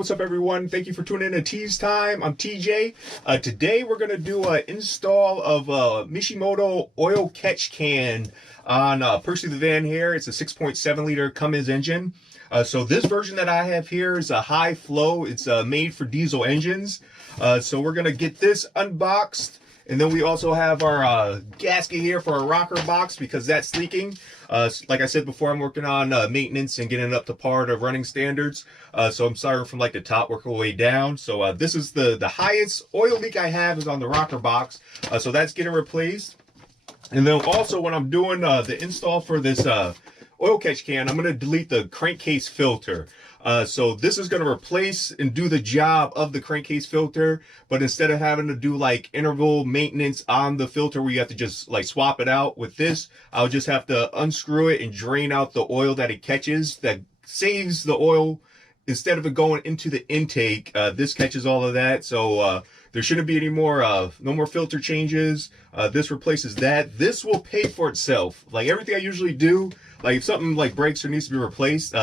what's up everyone? Thank you for tuning in to Tease Time. I'm TJ. Today we're going to do an install of a Mishimoto oil catch can on Percy the Van here. It's a 6.7 liter Cummins engine. So this version that I have here is a high flow. It's made for diesel engines. So we're going to get this unboxed. And then we also have our gasket here for a rocker box because that's leaking. Like I said before, I'm working on maintenance and getting it up to par to running standards. So I'm starting from like the top, working my way down. So this is the highest oil leak I have is on the rocker box. So that's getting replaced. And then also when I'm doing the install for this oil catch can, I'm going to delete the crankcase filter. So this is going to replace and do the job of the crankcase filter, but instead of having to do like interval maintenance on the filter where you have to just like swap it out, with this I'll just have to unscrew it and drain out the oil that it catches. That saves the oil. Instead of it going into the intake, this catches all of that. So there shouldn't be any more no more filter changes. This replaces that. This will pay for itself. Like everything I usually do, like if something like breaks or needs to be replaced,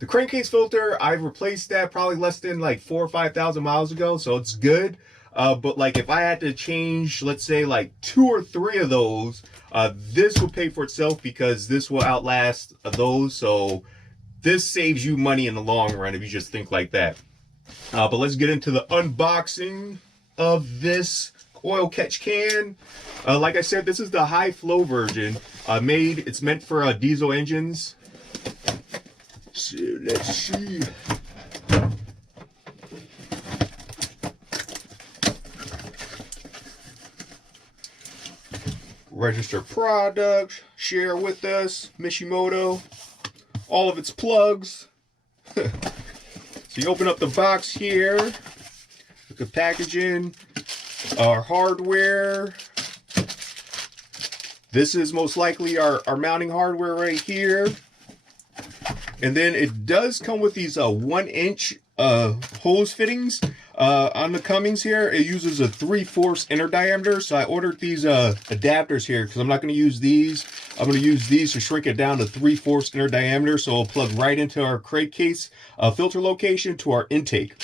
the crankcase filter, I've replaced that probably less than like 4,000 or 5,000 miles ago, so it's good. But like if I had to change, let's say like 2 or 3 of those, this will pay for itself because this will outlast those. So this saves you money in the long run if you just think like that. But let's get into the unboxing of this oil catch can. Like I said, this is the high flow version. It's meant for diesel engines. So let's see. Register product, share with us, Mishimoto, all of its plugs. So you open up the box here, look at packaging, our hardware. This is most likely our mounting hardware right here. And then it does come with these 1-inch hose fittings on the Cummins here. It uses a 3/4 inner diameter. So I ordered these adapters here because I'm not going to use these. I'm going to use these to shrink it down to 3/4 inner diameter. So it'll plug right into our crankcase filter location to our intake.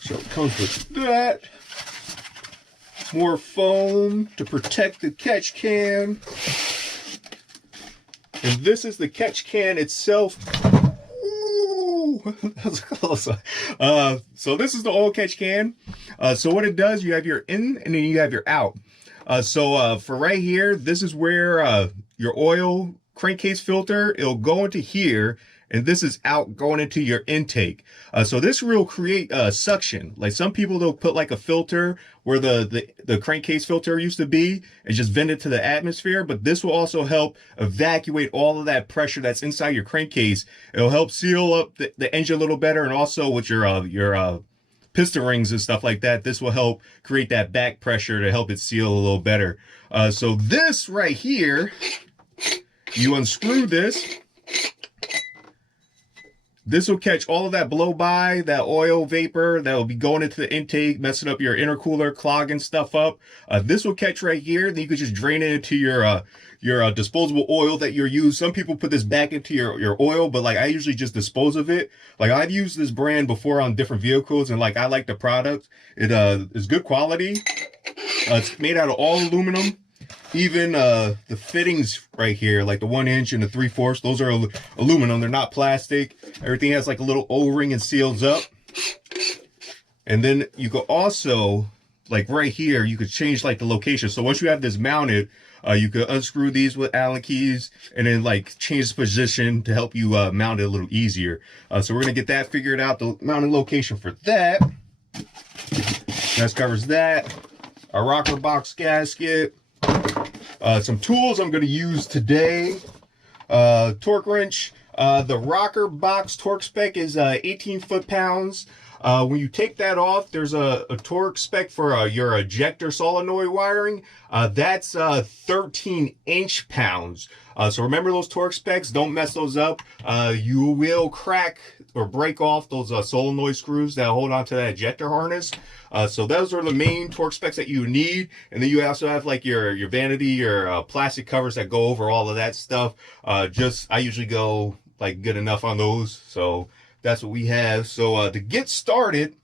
So it comes with that. More foam to protect the catch can. And this is the catch can itself. Ooh, that was close. So this is the oil catch can. So what it does, you have your in and then you have your out. So for right here, this is where your oil crankcase filter, it'll go into here. And this is out going into your intake. So this will create suction. Like some people, they'll put like a filter where the crankcase filter used to be and just vent it to the atmosphere. But this will also help evacuate all of that pressure that's inside your crankcase. It'll help seal up the engine a little better. And also with your piston rings and stuff like that, this will help create that back pressure to help it seal a little better. So this right here, you unscrew this. This will catch all of that blow by, that oil vapor that will be going into the intake, messing up your intercooler, clogging stuff up. This will catch right here. Then you can just drain it into your disposable oil that you're using. Some people put this back into your oil, but like I usually just dispose of it. Like I've used this brand before on different vehicles, and like I like the product. It is good quality. It's made out of all aluminum. Even the fittings right here, like the 1-inch and the 3/4, those are aluminum. They're not plastic. Everything has like a little O-ring and seals up. And then you could also, like right here, you could change like the location. So once you have this mounted, you could unscrew these with Allen keys and then like change the position to help you mount it a little easier. So we're gonna get that figured out, the mounting location for that. That covers that. Our rocker box gasket. Some tools I'm going to use today. Torque wrench. The rocker box torque spec is 18 foot-pounds. When you take that off, there's a torque spec for your ejector solenoid wiring. That's 13 inch-pounds. So remember those torque specs. Don't mess those up. You will crack or break off those solenoid screws that hold on to that ejector harness. So those are the main torque specs that you need. And then you also have like your vanity, your plastic covers that go over all of that stuff. I usually go like good enough on those. So that's what we have. So to get started,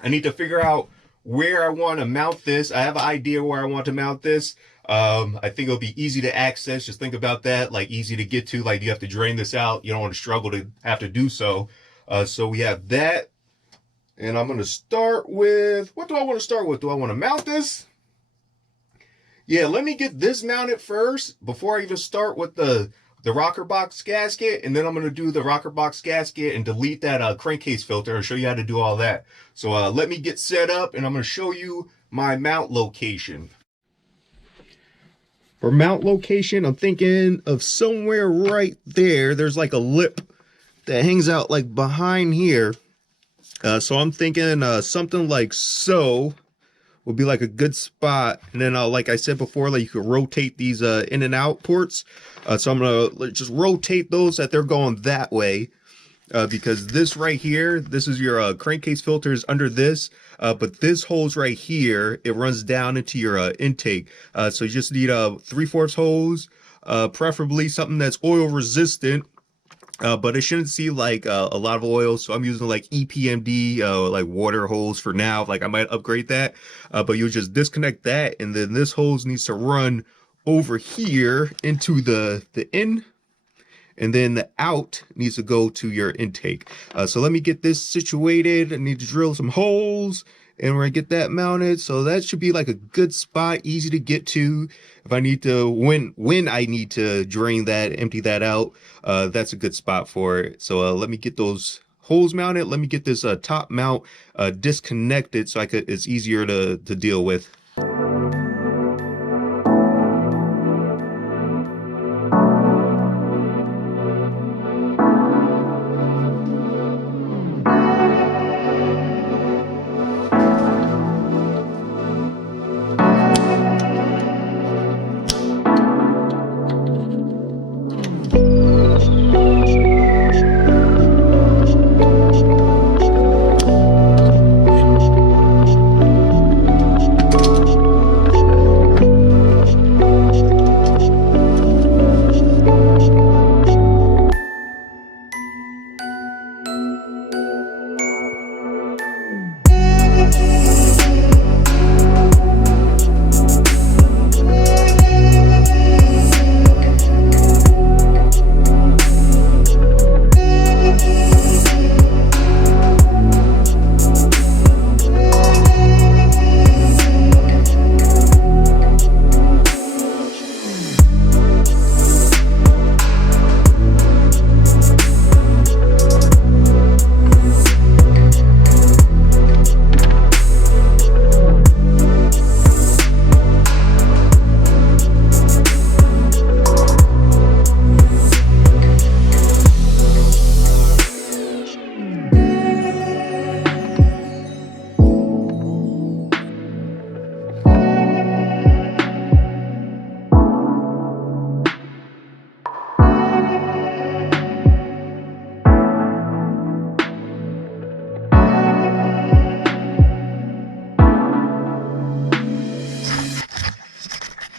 I need to figure out where I want to mount this. I have an idea where I want to mount this. I think it'll be easy to access. Just think about that, like easy to get to. Like you have to drain this out. You don't want to struggle to have to do so. So we have that. And I'm going to start with, what do I want to start with? Do I want to mount this? Yeah, let me get this mounted first before I even start with the rocker box gasket. And then I'm going to do the rocker box gasket and delete that crankcase filter and show you how to do all that. So let me get set up and I'm going to show you my mount location. For mount location, I'm thinking of somewhere right there. There's like a lip that hangs out like behind here. So I'm thinking something like so would be like a good spot. And then like I said before, like you could rotate these in and out ports. So I'm gonna just rotate those that they're going that way. Because this right here, this is your crankcase filters under this. But this hose right here, it runs down into your intake. So you just need a 3/4 hose, preferably something that's oil resistant. But it shouldn't see like a lot of oil, so I'm using like EPMD like water hose for now. Like I might upgrade that, but you just disconnect that, and then this hose needs to run over here into the in, and then the out needs to go to your intake. So let me get this situated. I need to drill some holes, and we're gonna get that mounted. So that should be like a good spot, easy to get to. If I need to, when I need to drain that, empty that out, that's a good spot for it. So let me get those holes mounted. Let me get this top mount disconnected so it's easier to deal with.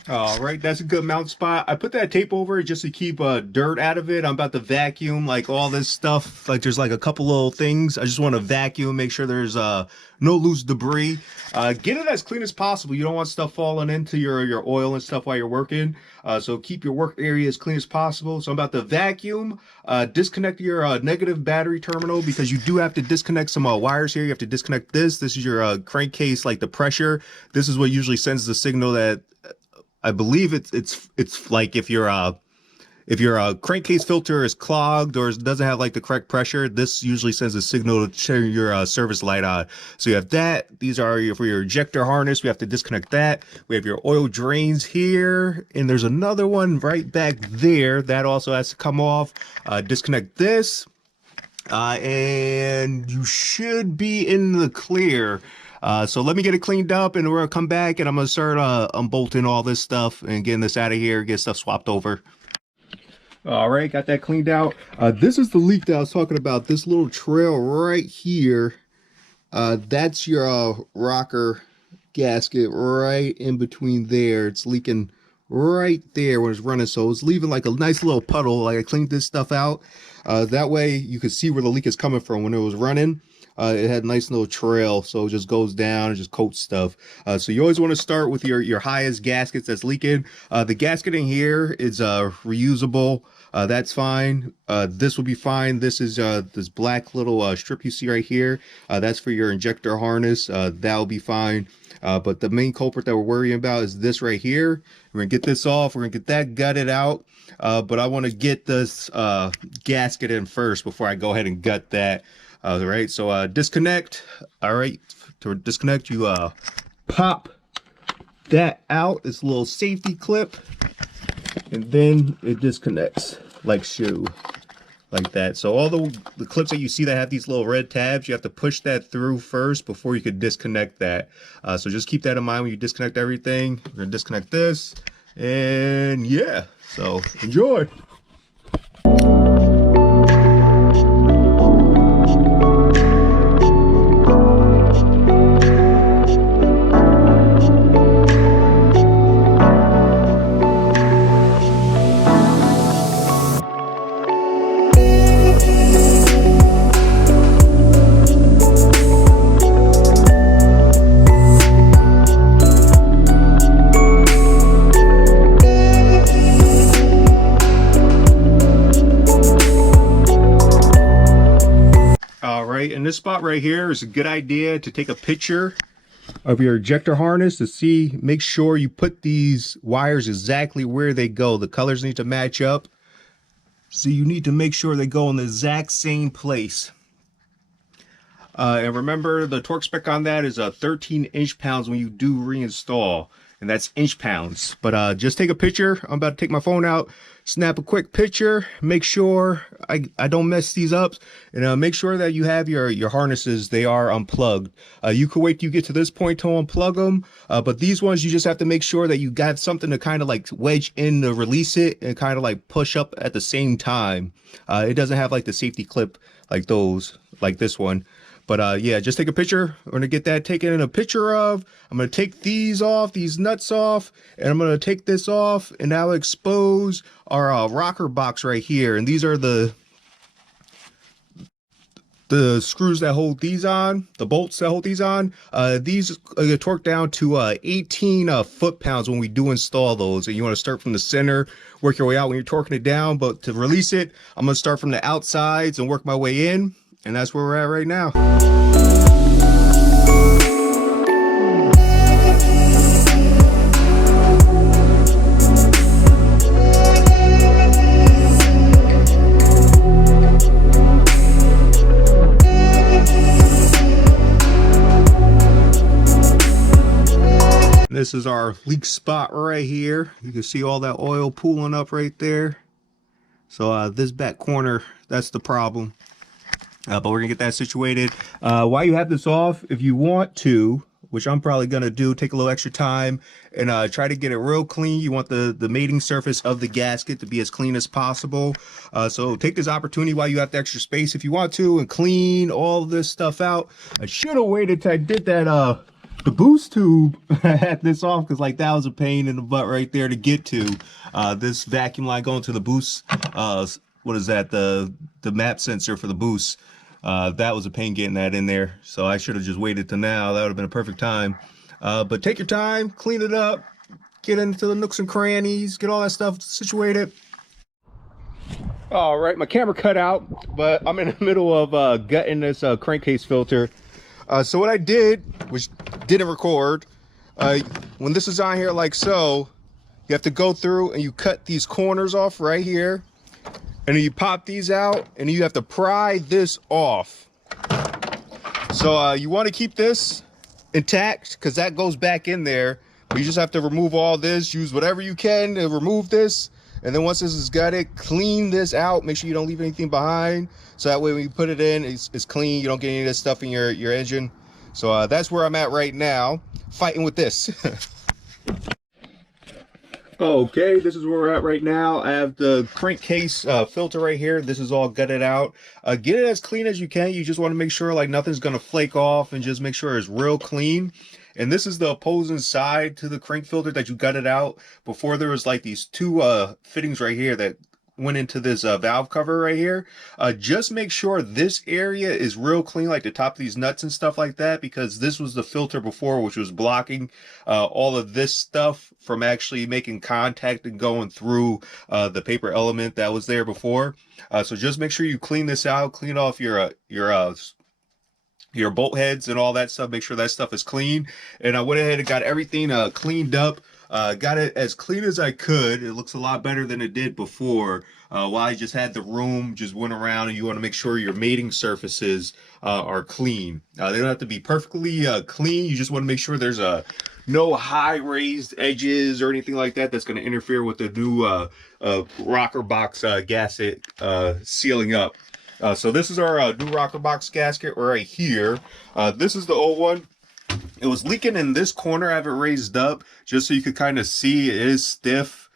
All right, that's a good mount spot. I put that tape over it just to keep dirt out of it. I'm about to vacuum like all this stuff. Like there's like a couple little things. I just want to vacuum, make sure there's no loose debris. Get it as clean as possible. You don't want stuff falling into your oil and stuff while you're working. So keep your work area as clean as possible. So I'm about to vacuum, disconnect your negative battery terminal because you do have to disconnect some wires here. You have to disconnect this. This is your crankcase, like the pressure. This is what usually sends the signal that I believe it's like if your crankcase filter is clogged or doesn't have like the correct pressure, this usually sends a signal to turn your service light on. So you have that. These are for your ejector harness. We have to disconnect that. We have your oil drains here, and there's another one right back there that also has to come off. Disconnect this, and you should be in the clear. So let me get it cleaned up and we're gonna come back and I'm gonna start unbolting all this stuff and getting this out of here, get stuff swapped over. All right, got that cleaned out. This is the leak that I was talking about, this little trail right here. That's your rocker gasket right in between there. It's leaking right there when it's running. So it's leaving like a nice little puddle. Like I cleaned this stuff out. That way you could see where the leak is coming from when it was running. It had a nice little trail, so it just goes down and just coats stuff. So you always want to start with your highest gaskets that's leaking. The gasket in here is reusable. That's fine. This will be fine. This is this black little strip you see right here. That's for your injector harness. That'll be fine. But the main culprit that we're worrying about is this right here. We're gonna get this off. We're gonna get that gutted out. But I want to get this gasket in first before I go ahead and gut that. All right, so disconnect. All right, to disconnect, you pop that out. This little safety clip, and then it disconnects like so, like that. So all the clips that you see that have these little red tabs, you have to push that through first before you could disconnect that. So just keep that in mind when you disconnect everything. We're gonna disconnect this, and yeah. So enjoy. In this spot right here is a good idea to take a picture of your ejector harness to see, make sure you put these wires exactly where they go. The colors need to match up, so you need to make sure they go in the exact same place. And remember, the torque spec on that is 13 inch-pounds when you do reinstall, and that's inch-pounds. But just take a picture. I'm about to take my phone out, snap a quick picture, make sure I don't mess these up, and make sure that you have your harnesses, they are unplugged. You could wait till you get to this point to unplug them, but these ones you just have to make sure that you got something to kind of like wedge in to release it and kind of like push up at the same time. It doesn't have like the safety clip like those, like this one. But yeah, just take a picture. We're gonna get that taken in a picture of. I'm gonna take these off, these nuts off, and I'm gonna take this off, and now expose our rocker box right here. And these are the screws that hold these on, the bolts that hold these on. These get torqued down to 18 foot-pounds when we do install those. And you want to start from the center, work your way out when you're torquing it down. But to release it, I'm gonna start from the outsides and work my way in. And that's where we're at right now. This is our leak spot right here. You can see all that oil pooling up right there. So this back corner, that's the problem. But we're gonna get that situated. While you have this off, if you want to, which I'm probably gonna do, take a little extra time and try to get it real clean. You want the mating surface of the gasket to be as clean as possible. So take this opportunity while you have the extra space if you want to, and clean all this stuff out. I should have waited till I did that the boost tube. I had this off because like that was a pain in the butt right there to get to. This vacuum line going to the boost, what is that, the map sensor for the boost. That was a pain getting that in there, so I should have just waited till now. That would have been a perfect time. But take your time, clean it up, get into the nooks and crannies, get all that stuff situated. All right, my camera cut out, but I'm in the middle of gutting this crankcase filter. So what I did, which didn't record, when this is on here like so, you have to go through and you cut these corners off right here. And then you pop these out and you have to pry this off. So you want to keep this intact because that goes back in there. But you just have to remove all this, use whatever you can to remove this. And then once this is gutted, clean this out. Make sure you don't leave anything behind. So that way when you put it in, it's clean. You don't get any of this stuff in your engine. So that's where I'm at right now, fighting with this. Okay, this is where we're at right now. I have the crankcase filter right here. This is all gutted out. Get it as clean as you can. You just want to make sure like nothing's gonna flake off, and just make sure it's real clean. And this is the opposing side to the crank filter that you gutted out. Before there was like these two fittings right here that went into this valve cover right here. Just make sure this area is real clean, like the top of these nuts and stuff like that, because this was the filter before, which was blocking all of this stuff from actually making contact and going through the paper element that was there before. So just make sure you clean this out, clean off your bolt heads and all that stuff. Make sure that stuff is clean. And I went ahead and got everything cleaned up. Got it as clean as I could. It looks a lot better than it did before. While I just had the room, just went around, and you want to make sure your mating surfaces are clean. They don't have to be perfectly clean. You just want to make sure there's no high raised edges or anything like that that's going to interfere with the new rocker box gasket sealing up. So this is our new rocker box gasket right here. This is the old one. It was leaking in this corner. I have it raised up just so you could kind of see it is stiff.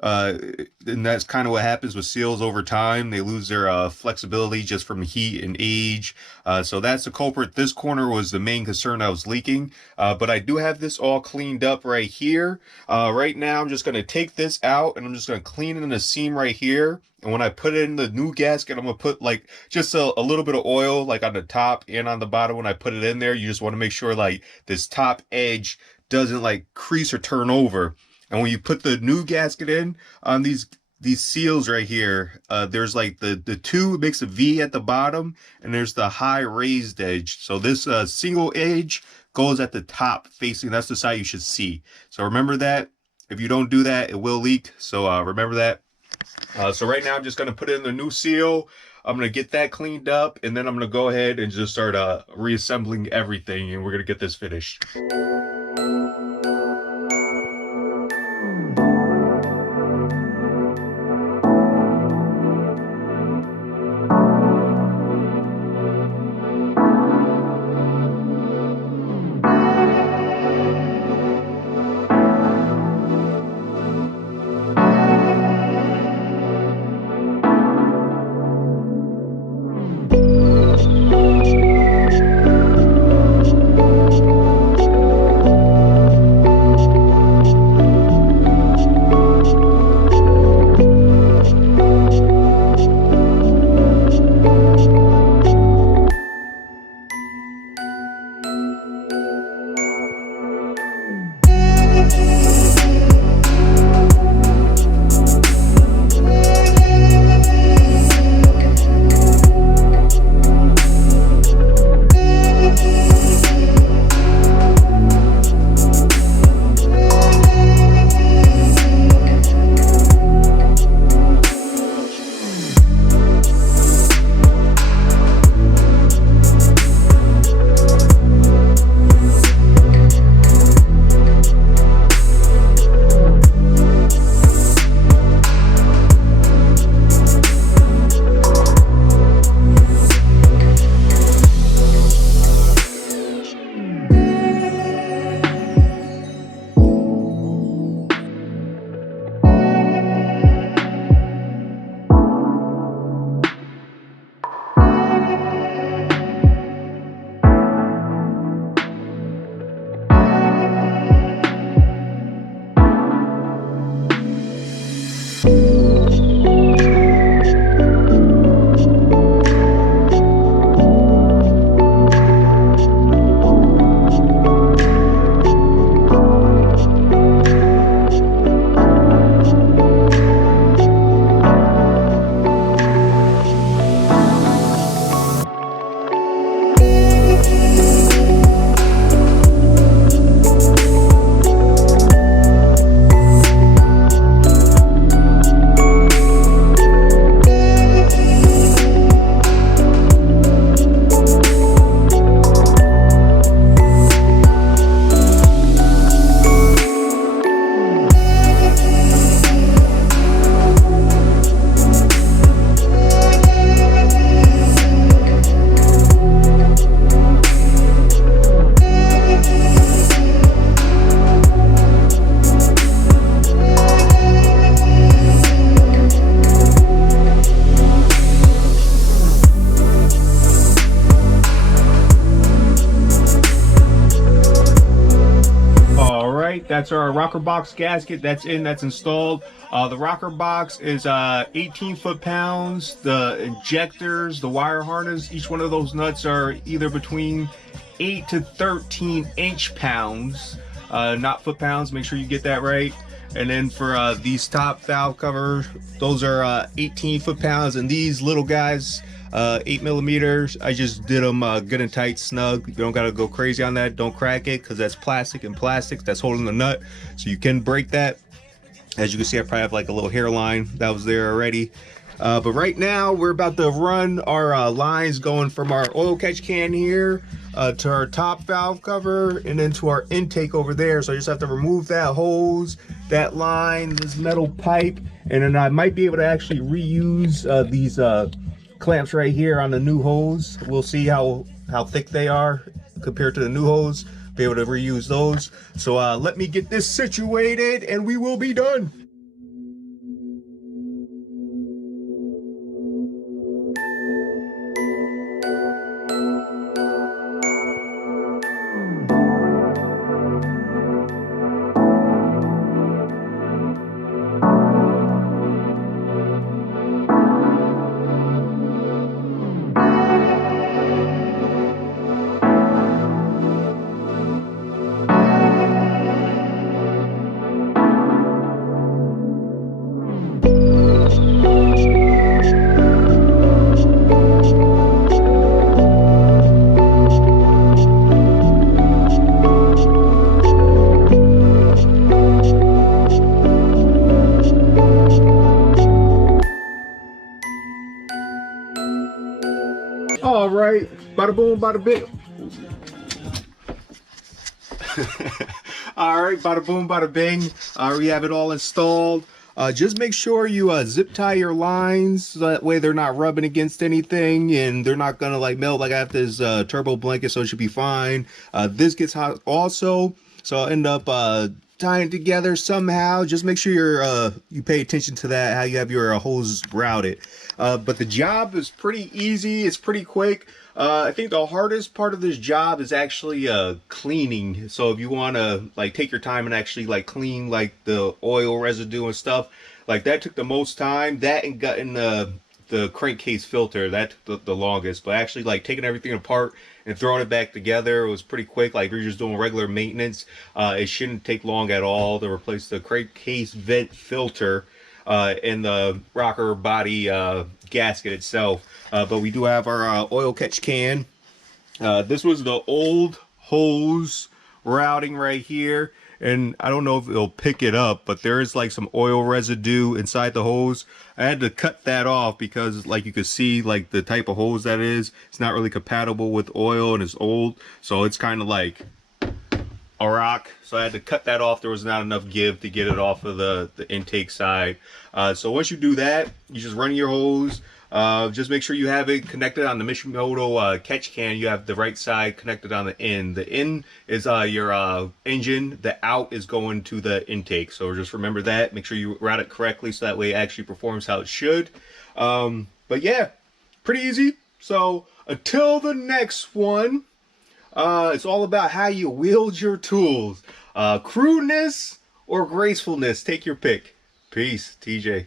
And that's kind of what happens with seals over time. They lose their flexibility just from heat and age. So that's the culprit. This corner was the main concern I was leaking. But I do have this all cleaned up right here. Right now, I'm just going to take this out and I'm just going to clean it in the seam right here. And when I put it in the new gasket, I'm going to put like just a little bit of oil like on the top and on the bottom. When I put it in there, you just want to make sure like this top edge doesn't like crease or turn over. And when you put the new gasket in on these seals right here, there's like the two, it makes a V at the bottom, and there's the high raised edge. So this single edge goes at the top facing, that's the side you should see. So remember that. If you don't do that, it will leak. So remember that. So right now I'm just going to put in the new seal. I'm going to get that cleaned up, and then I'm going to go ahead and just start reassembling everything, and we're going to get this finished. that's our rocker box gasket. That's installed. The rocker box is 18 foot-pounds. The injectors, the wire harness, each one of those nuts are either between 8 to 13 inch-pounds, not foot-pounds. Make sure you get that right. And then for these top valve covers, those are 18 foot-pounds, and these little guys, 8 millimeters. I just did them good and tight, snug. You don't gotta go crazy on that. Don't crack it, because that's plastic, and plastics that's holding the nut, so you can break that. As you can see, I probably have like a little hairline that was there already. But right now we're about to run our lines going from our oil catch can here to our top valve cover, and then to our intake over there. So I just have to remove that hose, that line, this metal pipe, and then I might be able to actually reuse these clamps right here on the new hose. We'll see how thick they are compared to the new hose. Be able to reuse those. So let me get this situated and we will be done. All right, bada boom, bada bing. All right, bada boom, bada bing. We have it all installed. Just make sure you zip tie your lines so that way they're not rubbing against anything and they're not gonna like melt. Like I have this turbo blanket, so it should be fine. This gets hot also, so I'll end up tying together somehow. Just make sure you pay attention to that, how you have your hose routed. But the job is pretty easy. It's pretty quick. I think the hardest part of this job is actually cleaning. So if you want to like take your time and actually like clean like the oil residue and stuff, like that took the most time. That and getting the crankcase filter, that took the longest. But actually like taking everything apart and throwing it back together, it was pretty quick. Like if you're just doing regular maintenance, it shouldn't take long at all to replace the crankcase vent filter in the rocker body gasket itself. But we do have our oil catch can. This was the old hose routing right here, and I don't know if it'll pick it up, but there is like some oil residue inside the hose. I had to cut that off because like you could see like the type of hose that is, it's not really compatible with oil and it's old, so it's kind of like a rock. So I had to cut that off. There was not enough give to get it off of the intake side. So once you do that, you just run your hose. Just make sure you have it connected on the Mishimoto catch can. You have the right side connected on the in. The in is your engine. The out is going to the intake. So just remember that. Make sure you route it correctly so that way it actually performs how it should. But yeah, pretty easy. So until the next one, it's all about how you wield your tools. Crudeness or gracefulness. Take your pick. Peace, TJ.